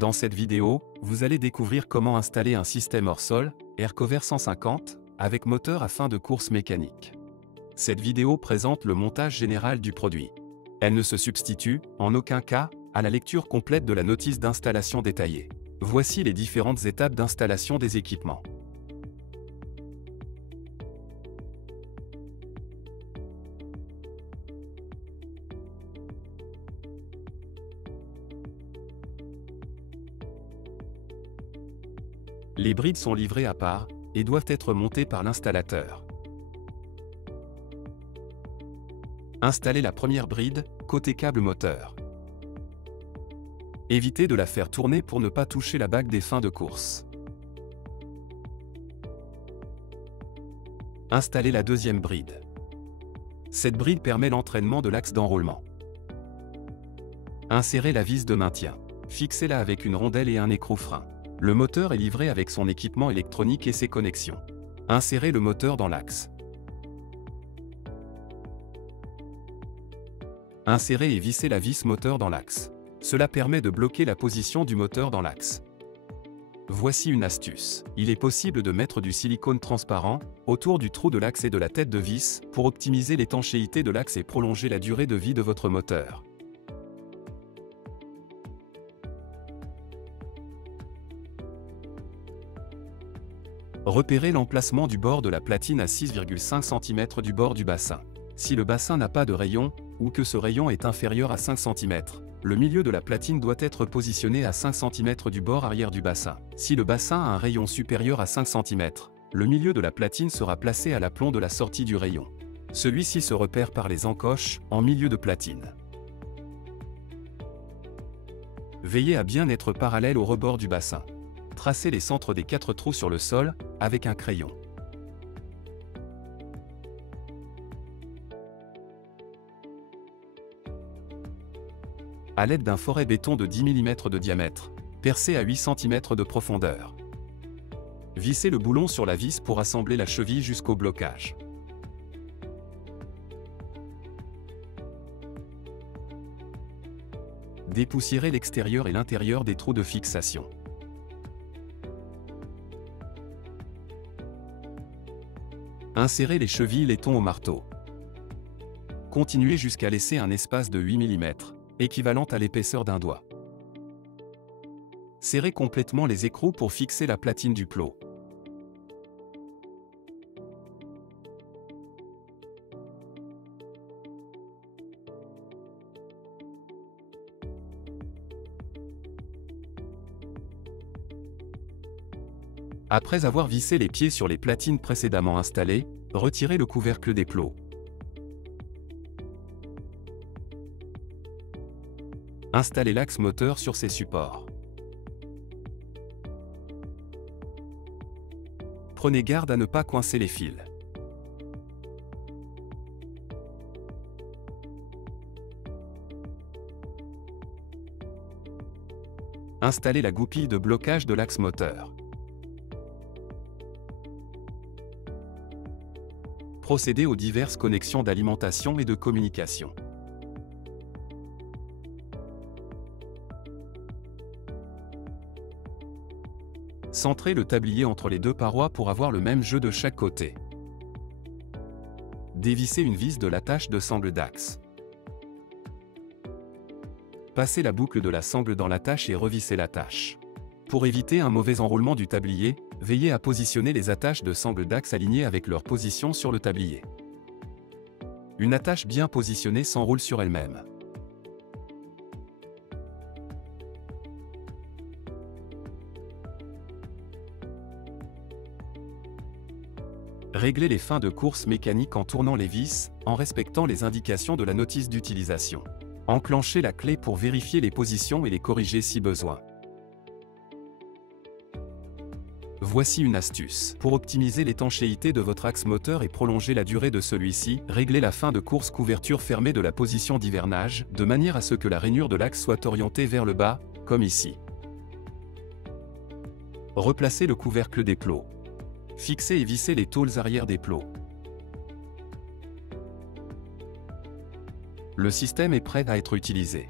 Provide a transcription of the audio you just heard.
Dans cette vidéo, vous allez découvrir comment installer un système hors-sol, Aircover 150, avec moteur à fin de course mécanique. Cette vidéo présente le montage général du produit. Elle ne se substitue, en aucun cas, à la lecture complète de la notice d'installation détaillée. Voici les différentes étapes d'installation des équipements. Les brides sont livrées à part et doivent être montées par l'installateur. Installez la première bride, côté câble moteur. Évitez de la faire tourner pour ne pas toucher la bague des fins de course. Installez la deuxième bride. Cette bride permet l'entraînement de l'axe d'enroulement. Insérez la vis de maintien. Fixez-la avec une rondelle et un écrou-frein. Le moteur est livré avec son équipement électronique et ses connexions. Insérez le moteur dans l'axe. Insérez et vissez la vis moteur dans l'axe. Cela permet de bloquer la position du moteur dans l'axe. Voici une astuce. Il est possible de mettre du silicone transparent autour du trou de l'axe et de la tête de vis pour optimiser l'étanchéité de l'axe et prolonger la durée de vie de votre moteur. Repérez l'emplacement du bord de la platine à 6,5 cm du bord du bassin. Si le bassin n'a pas de rayon, ou que ce rayon est inférieur à 5 cm, le milieu de la platine doit être positionné à 5 cm du bord arrière du bassin. Si le bassin a un rayon supérieur à 5 cm, le milieu de la platine sera placé à l'aplomb de la sortie du rayon. Celui-ci se repère par les encoches, en milieu de platine. Veillez à bien être parallèle au rebord du bassin. Tracez les centres des 4 trous sur le sol, avec un crayon. À l'aide d'un forêt béton de 10 mm de diamètre, percé à 8 cm de profondeur. Vissez le boulon sur la vis pour assembler la cheville jusqu'au blocage. Dépoussiérez l'extérieur et l'intérieur des trous de fixation. Insérez les chevilles laiton au marteau. Continuez jusqu'à laisser un espace de 8 mm, équivalent à l'épaisseur d'un doigt. Serrez complètement les écrous pour fixer la platine du plot. Après avoir vissé les pieds sur les platines précédemment installées, retirez le couvercle des plots. Installez l'axe moteur sur ces supports. Prenez garde à ne pas coincer les fils. Installez la goupille de blocage de l'axe moteur. Procédez aux diverses connexions d'alimentation et de communication. Centrez le tablier entre les deux parois pour avoir le même jeu de chaque côté. Dévissez une vis de l'attache de sangle d'axe. Passez la boucle de la sangle dans l'attache et revissez l'attache. Pour éviter un mauvais enroulement du tablier, veillez à positionner les attaches de sangle d'axe alignées avec leur position sur le tablier. Une attache bien positionnée s'enroule sur elle-même. Réglez les fins de course mécanique en tournant les vis, en respectant les indications de la notice d'utilisation. Enclenchez la clé pour vérifier les positions et les corriger si besoin. Voici une astuce. Pour optimiser l'étanchéité de votre axe moteur et prolonger la durée de celui-ci, réglez la fin de course couverture fermée de la position d'hivernage, de manière à ce que la rainure de l'axe soit orientée vers le bas, comme ici. Replacez le couvercle des plots. Fixez et vissez les tôles arrière des plots. Le système est prêt à être utilisé.